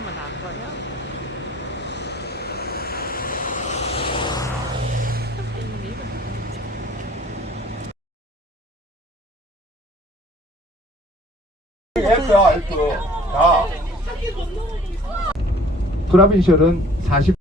그러면 안 보여? F야, F. 야. 프라빈셜은 40.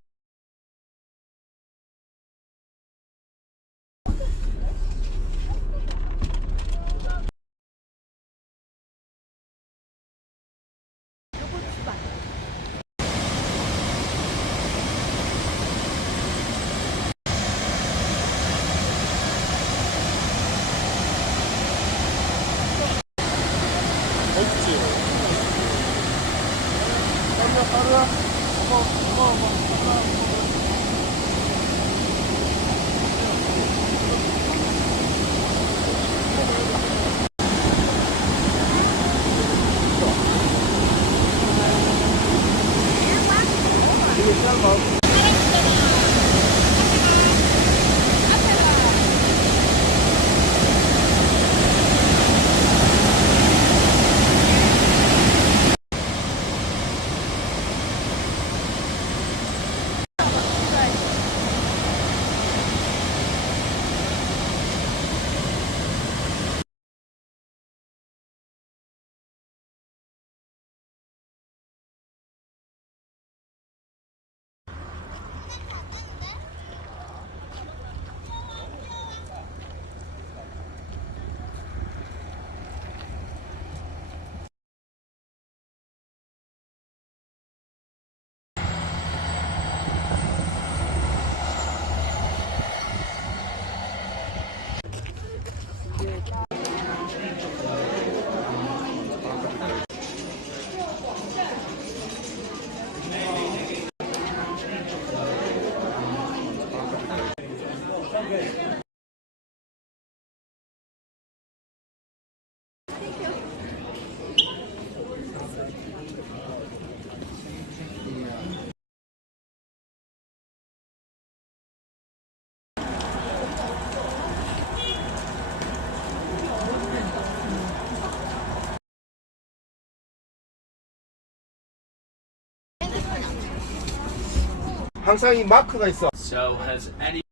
항상 이 마크가 있어. So has any...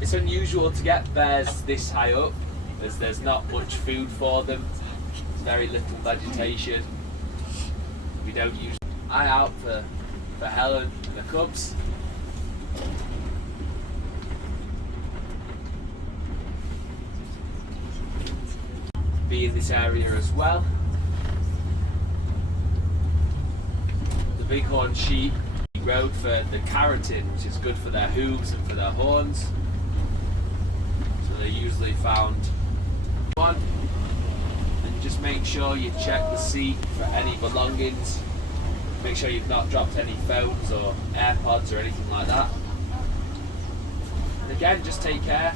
It's unusual to get bears this high up, as there's not much food for them. There's very little vegetation. We don't use eye out for Helen and the cubs. Be in this area as well. The bighorn sheep road for the keratin, which is good for their hooves and for their horns. So they're usually found one. And just make sure you check the seat for any belongings. Make sure you've not dropped any phones or AirPods or anything like that. And again, just take care.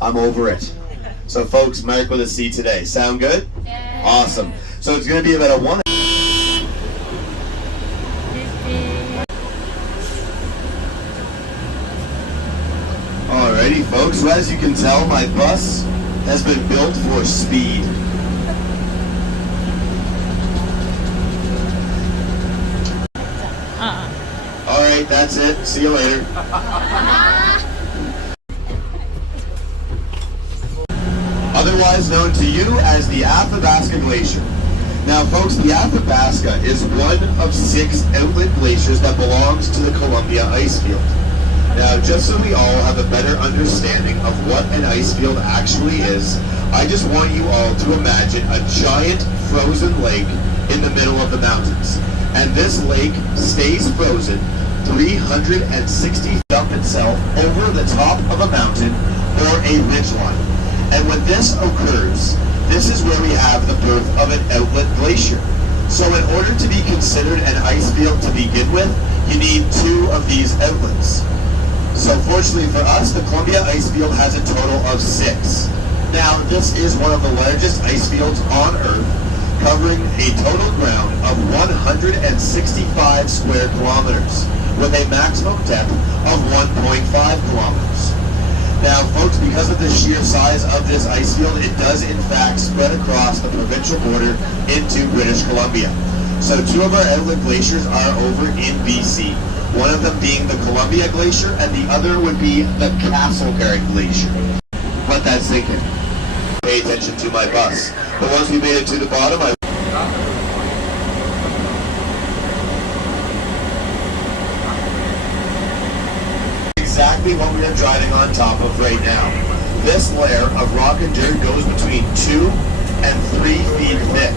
I'm over it. So folks, mark with a C today. Sound good? Yeah. Awesome. So it's going to be about a 1. Alrighty folks, so as you can tell, my bus has been built for speed. Alright, that's it. See you later. Otherwise known to you as the Athabasca Glacier. Now folks, the Athabasca is one of 6 outlet glaciers that belongs to the Columbia Icefield. Now just so we all have a better understanding of what an icefield actually is, I just want you all to imagine a giant frozen lake in the middle of the mountains. And this lake stays frozen 360 feet up itself over the top of a mountain or a ridgeline. And when this occurs, this is where we have the birth of an outlet glacier. So in order to be considered an ice field to begin with, you need 2 of these outlets. So fortunately for us, the Columbia ice field has a total of 6. Now this is one of the largest ice fields on Earth, covering a total ground of 165 square kilometers with a maximum depth of 1.5 kilometers. Now folks, because of the sheer size of this ice field, it does in fact spread across the provincial border into British Columbia. So 2 of our outlet glaciers are over in BC. One of them being the Columbia Glacier and the other would be the Castlegarth Glacier. Let that sink in. Pay attention to my bus. But once we made it to the bottom, exactly what we are driving on top of right now. This layer of rock and dirt goes between 2 and 3 feet thick,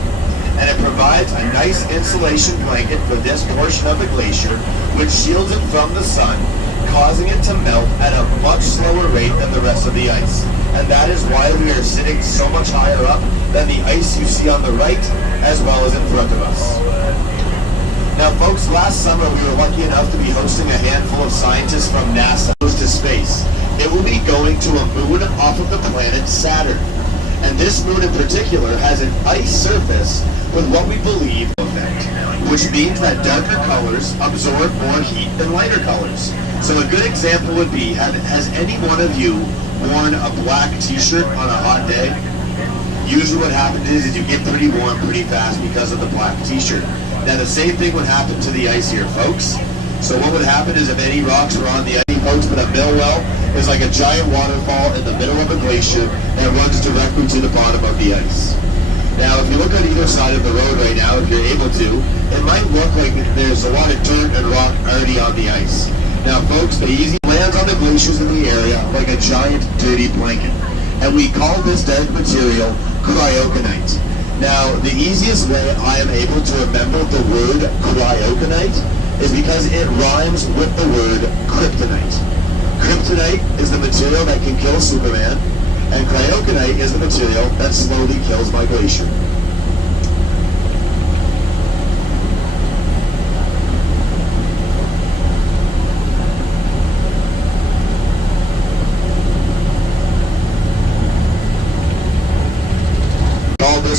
and it provides a nice insulation blanket for this portion of the glacier, which shields it from the sun, causing it to melt at a much slower rate than the rest of the ice. And that is why we are sitting so much higher up than the ice you see on the right, as well as in front of us. Now folks, last summer we were lucky enough to be hosting a handful of scientists from NASA to space. It will be going to a moon off of the planet Saturn. And this moon in particular has an ice surface with what we believe effect, which means that darker colors absorb more heat than lighter colors. So a good example would be, has any one of you worn a black t-shirt on a hot day? Usually what happens is you get pretty warm pretty fast because of the black t-shirt. Now the same thing would happen to the ice here, folks. So what would happen is if any rocks were on the ice, folks, but a mill well is like a giant waterfall in the middle of a glacier that runs directly to the bottom of the ice. Now if you look on either side of the road right now, if you're able to, it might look like there's a lot of dirt and rock already on the ice. Now folks, the easy lands on the glaciers in the area like a giant dirty blanket. And we call this dark material cryoconite. Now, the easiest way I am able to remember the word cryoconite is because it rhymes with the word kryptonite. Kryptonite is the material that can kill Superman, and cryoconite is the material that slowly kills my glacier.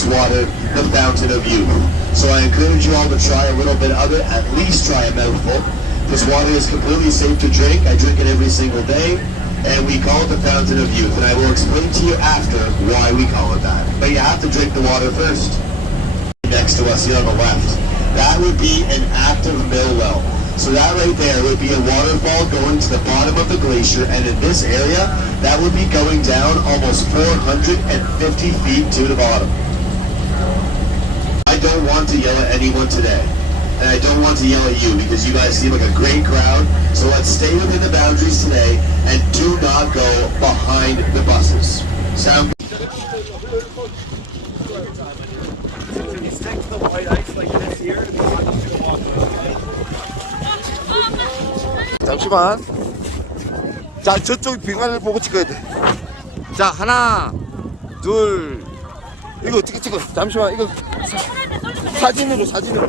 Water, the fountain of youth. So I encourage you all to try a little bit of it, at least try a mouthful. This water is completely safe to drink. I drink it every single day, and we call it the fountain of youth. And I will explain to you after why we call it that. But you have to drink the water first. Next to us here on the left, that would be an active mill well. So that right there would be a waterfall going to the bottom of the glacier, and in this area, that would be going down almost 450 feet to the bottom. I don't want to yell at anyone today, and I don't want to yell at you because you guys seem like a great crowd, so let's stay within the boundaries today and do not go behind the buses. Sound good? Can you stick to the white ice like this here and I'm just gonna walk away? 잠시만. 자, 저쪽 빙하를 보고 찍어야 돼. 자, 하나, 둘. 이거 어떻게 찍어? 잠시만, 이거 사진으로. 사진으로.